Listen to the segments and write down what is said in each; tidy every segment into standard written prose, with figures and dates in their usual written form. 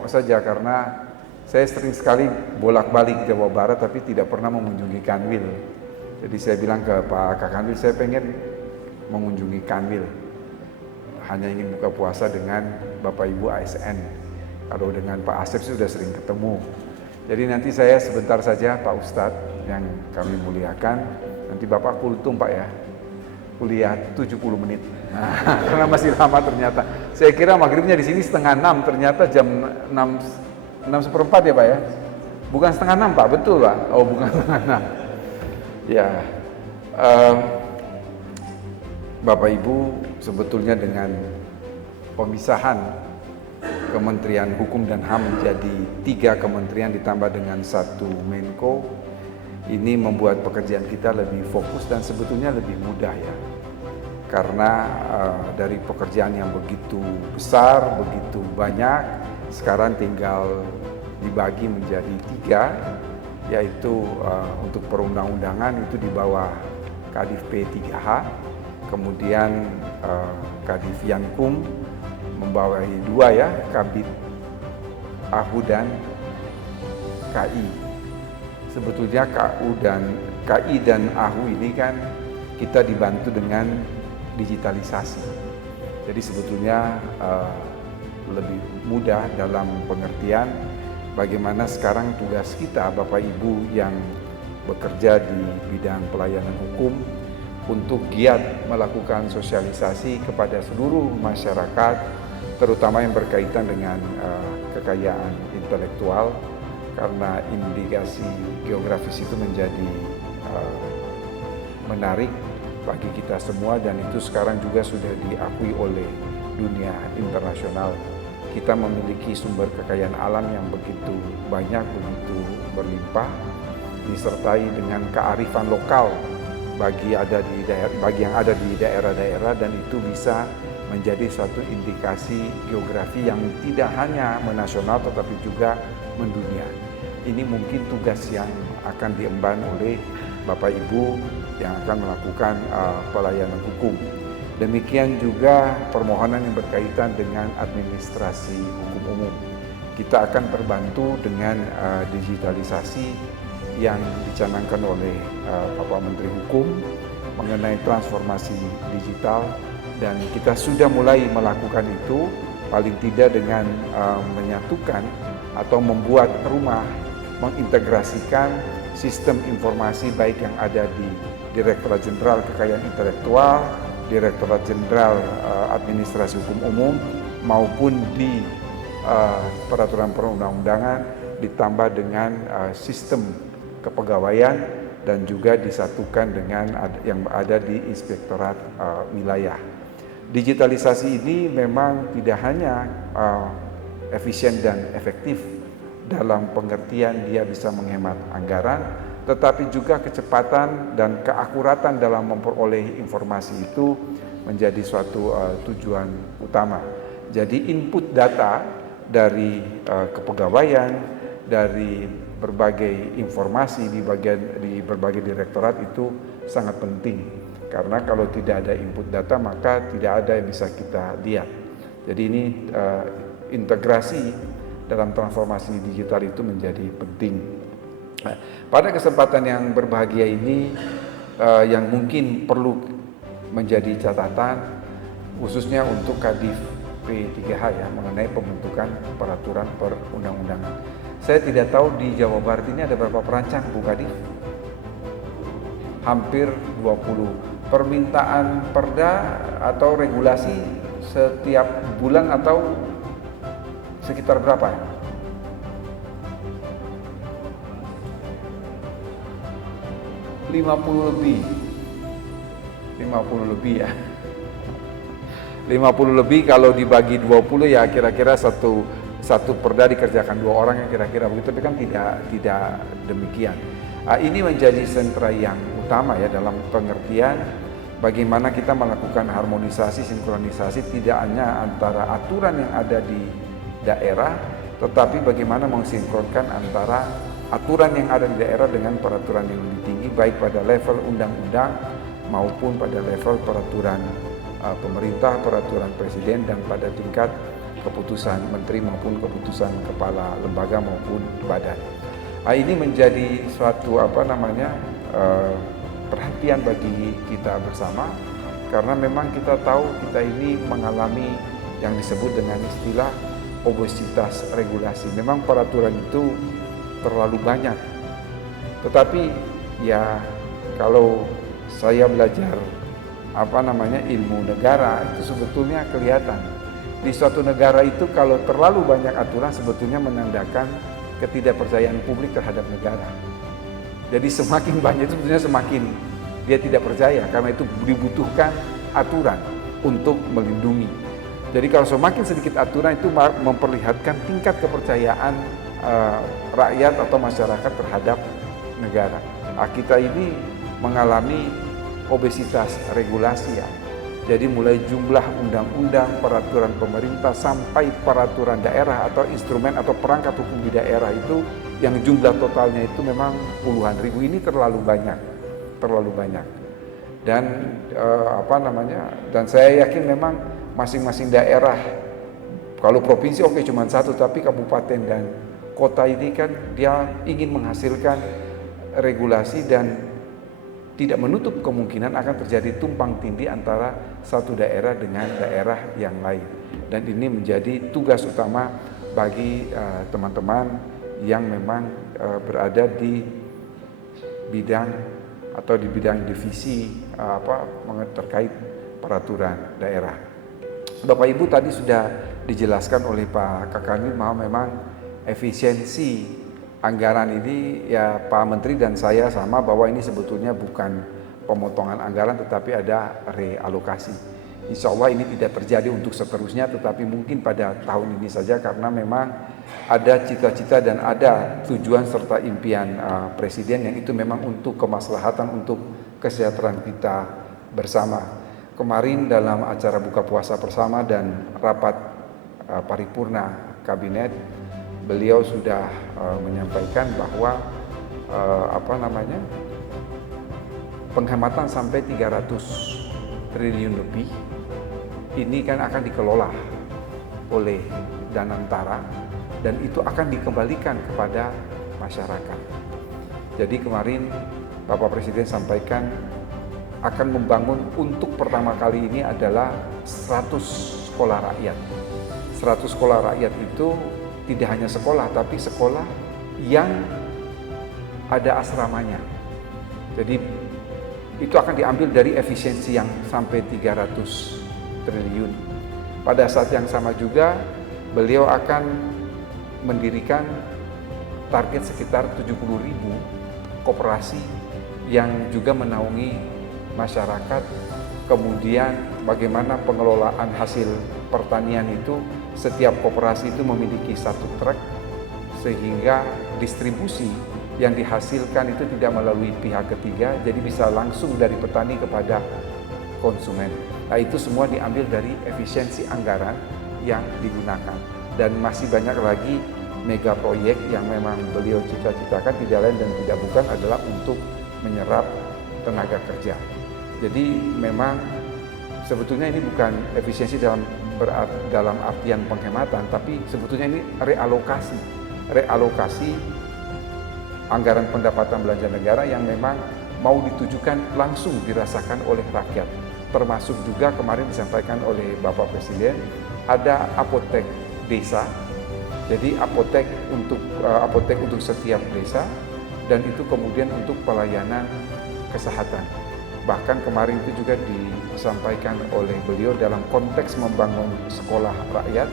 menyimak saja karena saya sering sekali bolak-balik Jawa Barat tapi tidak pernah mengunjungi Kanwil. Jadi saya bilang ke Pak Kakanwil, saya pengen mengunjungi Kanwil. Hanya ingin buka puasa dengan Bapak Ibu ASN. Kalau dengan Pak Asep sudah sering ketemu. Jadi nanti saya sebentar saja Pak Ustadz yang kami muliakan. Nanti Bapak kultum Pak ya. Kuliah 70 menit. Nah, karena masih lama ternyata. Saya kira maghribnya di sini 5:30, ternyata jam 6:04 ya Pak ya. Bukan 5:30 Pak, betul Pak. Oh bukan 5:30. Ya, Bapak Ibu sebetulnya dengan pemisahan Kementerian Hukum dan HAM menjadi 3 kementerian ditambah dengan 1 Menko, ini membuat pekerjaan kita lebih fokus dan sebetulnya lebih mudah ya. Karena dari pekerjaan yang begitu besar, begitu banyak, sekarang tinggal dibagi menjadi 3, yaitu untuk perundang-undangan itu di bawah Kadif P3H, kemudian Kadif Yankum membawahi 2 ya, Kabid AHU dan KI. Sebetulnya KI dan AHU ini kan kita dibantu dengan digitalisasi. Jadi sebetulnya lebih mudah dalam pengertian bagaimana sekarang tugas kita Bapak Ibu yang bekerja di bidang pelayanan hukum untuk giat melakukan sosialisasi kepada seluruh masyarakat, terutama yang berkaitan dengan kekayaan intelektual, karena indikasi geografis itu menjadi menarik bagi kita semua dan itu sekarang juga sudah diakui oleh dunia internasional. Kita memiliki sumber kekayaan alam yang begitu banyak, begitu berlimpah, disertai dengan kearifan lokal bagi yang ada di daerah-daerah, dan itu bisa menjadi satu indikasi geografi yang tidak hanya menasional tetapi juga mendunia. Ini mungkin tugas yang akan diemban oleh Bapak Ibu yang akan melakukan pelayanan hukum. Demikian juga permohonan yang berkaitan dengan administrasi hukum umum. Kita akan terbantu dengan digitalisasi yang dicanangkan oleh Bapak Menteri Hukum mengenai transformasi digital, dan kita sudah mulai melakukan itu paling tidak dengan menyatukan atau membuat rumah mengintegrasikan sistem informasi baik yang ada di Direktorat Jenderal Kekayaan Intelektual, Direktorat Jenderal Administrasi Hukum Umum maupun di peraturan perundang-undangan, ditambah dengan sistem kepegawaian dan juga disatukan dengan yang ada di Inspektorat Wilayah. Digitalisasi ini memang tidak hanya efisien dan efektif dalam pengertian dia bisa menghemat anggaran, tetapi juga kecepatan dan keakuratan dalam memperoleh informasi itu menjadi suatu tujuan utama. Jadi input data dari kepegawaian, dari berbagai informasi di berbagai direktorat itu sangat penting. Karena kalau tidak ada input data maka tidak ada yang bisa kita lihat. Jadi ini integrasi dalam transformasi digital itu menjadi penting. Nah, pada kesempatan yang berbahagia ini yang mungkin perlu menjadi catatan khususnya untuk Kadif P3H ya, mengenai pembentukan peraturan perundang-undangan. Saya tidak tahu di Jawa Barat ini ada berapa perancang Bu Kadif? Hampir 20. Permintaan perda atau regulasi setiap bulan atau sekitar berapa ya? 50 lebih. 50 lebih ya. 50 lebih kalau dibagi 20 ya kira-kira satu perda dikerjakan 2 orang yang kira-kira begitu, tapi kan tidak demikian. Ini menjadi sentra yang utama ya dalam pengertian bagaimana kita melakukan harmonisasi, sinkronisasi tidak hanya antara aturan yang ada di daerah, tetapi bagaimana mensinkronkan antara aturan yang ada di daerah dengan peraturan yang lebih tinggi, baik pada level undang-undang maupun pada level peraturan pemerintah, peraturan presiden, dan pada tingkat keputusan menteri maupun keputusan kepala lembaga maupun badan. Ini menjadi suatu perhatian bagi kita bersama, karena memang kita tahu kita ini mengalami yang disebut dengan istilah obesitas regulasi. Memang peraturan itu terlalu banyak. Tetapi ya kalau saya belajar ilmu negara itu sebetulnya kelihatan. Di suatu negara itu kalau terlalu banyak aturan sebetulnya menandakan ketidakpercayaan publik terhadap negara. Jadi semakin banyak itu sebetulnya semakin dia tidak percaya, karena itu dibutuhkan aturan untuk melindungi. Jadi kalau semakin sedikit aturan itu memperlihatkan tingkat kepercayaan rakyat atau masyarakat terhadap negara. Kita ini mengalami obesitas regulasi ya. Jadi mulai jumlah undang-undang, peraturan pemerintah sampai peraturan daerah atau instrumen atau perangkat hukum di daerah itu yang jumlah totalnya itu memang puluhan ribu. Ini terlalu banyak. Dan dan saya yakin memang masing-masing daerah, kalau provinsi oke cuma satu, tapi kabupaten dan kota ini kan dia ingin menghasilkan regulasi dan tidak menutup kemungkinan akan terjadi tumpang tindih antara satu daerah dengan daerah yang lain. Dan ini menjadi tugas utama bagi teman-teman yang memang berada di bidang atau di bidang divisi terkait peraturan daerah. Bapak Ibu tadi sudah dijelaskan oleh Pak Kakanwil bahwa memang efisiensi anggaran ini ya Pak Menteri dan saya sama, bahwa ini sebetulnya bukan pemotongan anggaran tetapi ada realokasi. Insya Allah ini tidak terjadi untuk seterusnya, tetapi mungkin pada tahun ini saja, karena memang ada cita-cita dan ada tujuan serta impian Presiden yang itu memang untuk kemaslahatan, untuk kesejahteraan kita bersama. Kemarin dalam acara buka puasa bersama dan rapat paripurna kabinet, beliau sudah menyampaikan bahwa penghematan sampai 300 triliun lebih ini kan akan dikelola oleh Danantara dan itu akan dikembalikan kepada masyarakat. Jadi kemarin Bapak Presiden sampaikan akan membangun untuk pertama kali ini adalah 100 sekolah rakyat. 100 sekolah rakyat itu tidak hanya sekolah, tapi sekolah yang ada asramanya. Jadi itu akan diambil dari efisiensi yang sampai 300 triliun. Pada saat yang sama juga beliau akan mendirikan target sekitar 70.000 koperasi yang juga menaungi masyarakat. Kemudian bagaimana pengelolaan hasil pertanian itu, setiap koperasi itu memiliki satu truk sehingga distribusi yang dihasilkan itu tidak melalui pihak ketiga, jadi bisa langsung dari petani kepada konsumen. Nah, itu semua diambil dari efisiensi anggaran yang digunakan. Dan masih banyak lagi mega proyek yang memang beliau cita-citakan, tidak lain dan tidak bukan adalah untuk menyerap tenaga kerja. Jadi memang sebetulnya ini bukan efisiensi dalam artian penghematan, tapi sebetulnya ini realokasi anggaran pendapatan belanja negara yang memang mau ditujukan langsung dirasakan oleh rakyat. Termasuk juga kemarin disampaikan oleh Bapak Presiden ada apotek desa. Jadi apotek untuk setiap desa, dan itu kemudian untuk pelayanan kesehatan. Bahkan kemarin itu juga disampaikan oleh beliau dalam konteks membangun sekolah rakyat,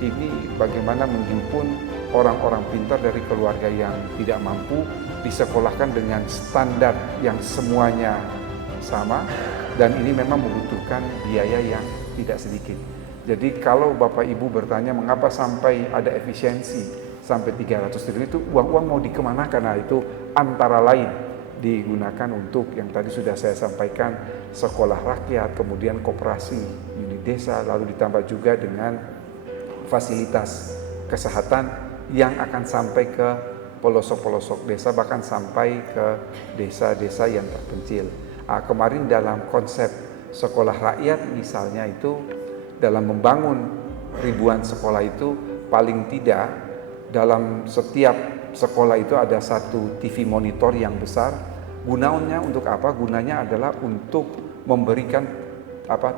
ini bagaimana menghimpun orang-orang pintar dari keluarga yang tidak mampu disekolahkan dengan standar yang semuanya sama, dan ini memang membutuhkan biaya yang tidak sedikit. Jadi kalau Bapak Ibu bertanya mengapa sampai ada efisiensi sampai 300 triliun itu, uang-uang mau dikemanakan? Nah, itu antara lain digunakan untuk yang tadi sudah saya sampaikan, sekolah rakyat, kemudian koperasi unit desa, lalu ditambah juga dengan fasilitas kesehatan yang akan sampai ke pelosok-pelosok desa, bahkan sampai ke desa-desa yang terpencil. Kemarin dalam konsep sekolah rakyat misalnya itu, dalam membangun ribuan sekolah itu paling tidak dalam setiap sekolah itu ada satu TV monitor yang besar. Gunanya untuk apa? Gunanya adalah untuk memberikan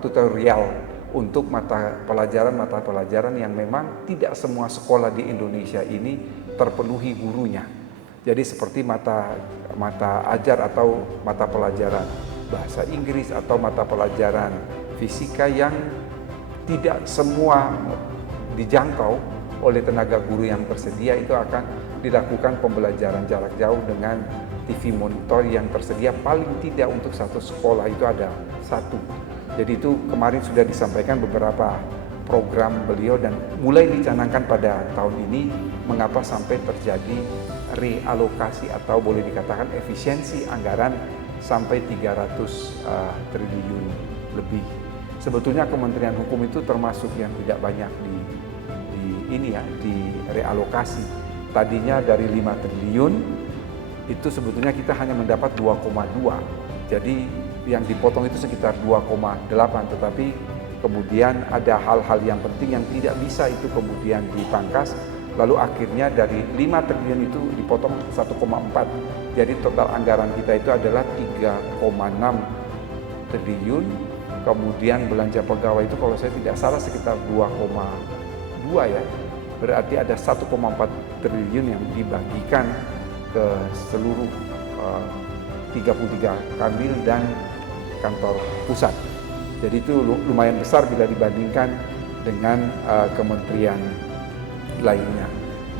tutorial untuk mata pelajaran yang memang tidak semua sekolah di Indonesia ini terpenuhi gurunya. Jadi seperti mata ajar atau mata pelajaran bahasa Inggris atau mata pelajaran fisika yang tidak semua dijangkau oleh tenaga guru yang tersedia, itu akan dilakukan pembelajaran jarak jauh dengan TV monitor yang tersedia paling tidak untuk satu sekolah itu ada satu. Jadi itu kemarin sudah disampaikan beberapa program beliau dan mulai dicanangkan pada tahun ini. Mengapa sampai terjadi realokasi atau boleh dikatakan efisiensi anggaran sampai 300 triliun lebih. Sebetulnya Kementerian Hukum itu termasuk yang tidak banyak di realokasi. Tadinya dari 5 triliun itu sebetulnya kita hanya mendapat 2,2. Jadi yang dipotong itu sekitar 2,8, tetapi kemudian ada hal-hal yang penting yang tidak bisa itu kemudian dipangkas. Lalu akhirnya dari 5 triliun itu dipotong 1,4. Jadi total anggaran kita itu adalah 3,6 triliun. Kemudian belanja pegawai itu kalau saya tidak salah sekitar 2,2 ya. Berarti ada 1,4 triliun yang dibagikan ke seluruh 33 kanwil dan kantor pusat. Jadi itu lumayan besar bila dibandingkan dengan kementerian lainnya.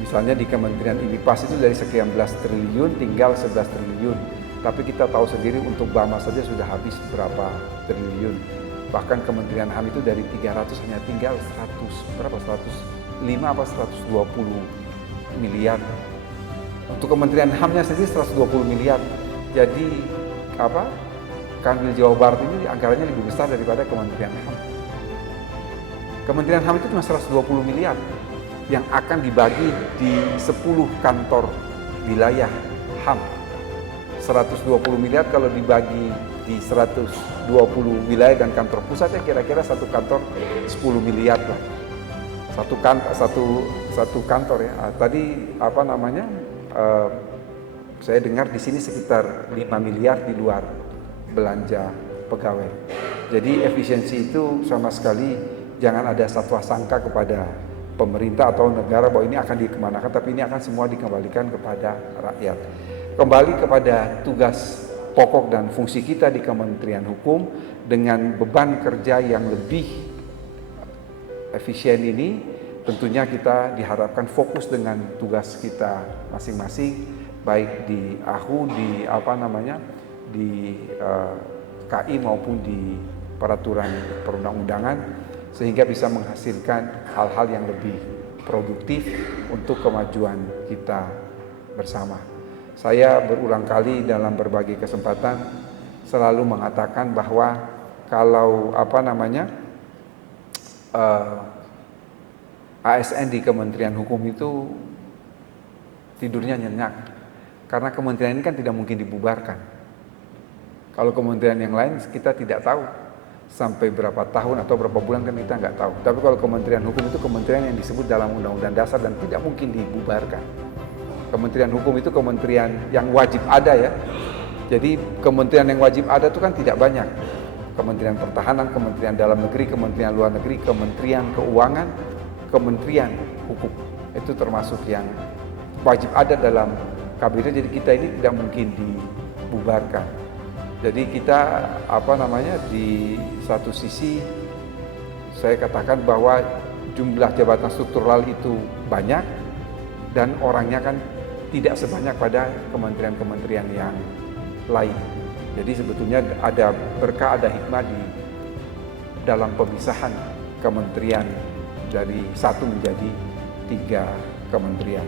Misalnya di Kementerian IMIPAS itu dari sekian belas triliun tinggal 11 triliun. Tapi kita tahu sendiri untuk BAMA saja sudah habis berapa triliun. Bahkan Kementerian HAM itu dari 300 hanya tinggal 105 apa 120 miliar. Untuk Kementerian HAM-nya sendiri 120 miliar. Jadi Kanwil Jawa Barat ini anggarannya lebih besar daripada Kementerian HAM. Kementerian HAM itu cuma 120 miliar yang akan dibagi di 10 kantor wilayah HAM. 120 miliar kalau dibagi di 120 wilayah dan kantor pusatnya kira-kira satu kantor 10 miliar lah. Satu kantor ya. Tadi saya dengar di sini sekitar 5 miliar di luar belanja pegawai. Jadi efisiensi itu sama sekali jangan ada satwa sangka kepada pemerintah atau negara bahwa ini akan dikemanakan, tapi ini akan semua dikembalikan kepada rakyat. Kembali kepada tugas pokok dan fungsi kita di Kementerian Hukum dengan beban kerja yang lebih efisien ini, tentunya kita diharapkan fokus dengan tugas kita masing-masing, baik di AHU, di KI maupun di peraturan perundang-undangan, sehingga bisa menghasilkan hal-hal yang lebih produktif untuk kemajuan kita bersama. Saya berulang kali dalam berbagai kesempatan selalu mengatakan bahwa kalau ASN di Kementerian Hukum itu tidurnya nyenyak, karena kementerian ini kan tidak mungkin dibubarkan. Kalau kementerian yang lain kita tidak tahu sampai berapa tahun atau berapa bulan kan kita nggak tahu. Tapi kalau Kementerian Hukum itu kementerian yang disebut dalam Undang-Undang Dasar dan tidak mungkin dibubarkan. Kementerian Hukum itu kementerian yang wajib ada ya. Jadi kementerian yang wajib ada itu kan tidak banyak. Kementerian Pertahanan, Kementerian Dalam Negeri, Kementerian Luar Negeri, Kementerian Keuangan, Kementerian Hukum. Itu termasuk yang wajib ada dalam kabinet. Jadi kita ini tidak mungkin dibubarkan. Jadi kita di satu sisi saya katakan bahwa jumlah jabatan struktural itu banyak dan orangnya kan tidak sebanyak pada kementerian-kementerian yang lain. Jadi sebetulnya ada berkah, ada hikmah di dalam pemisahan kementerian dari satu menjadi 3 kementerian.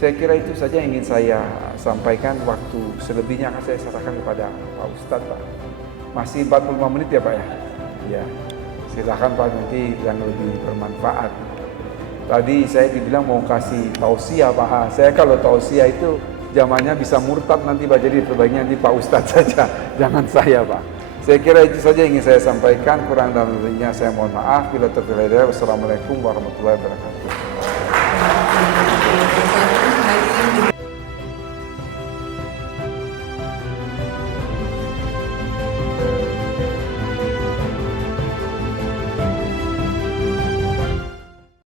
Saya kira itu saja yang ingin saya sampaikan. Waktu selebihnya akan saya serahkan kepada Pak Ustadz, Pak. Masih 45 menit ya Pak ya? Ya, silakan Pak, nanti yang lebih bermanfaat. Tadi saya dibilang mau kasih tausiah Pak. Saya kalau tausiah itu zamannya bisa murtad nanti Pak, jadi terbaiknya nanti Pak Ustadz saja, jangan saya Pak. Saya kira itu saja yang ingin saya sampaikan, kurang dan lebihnya saya mohon maaf. Bila terpilih, wassalamualaikum warahmatullahi wabarakatuh.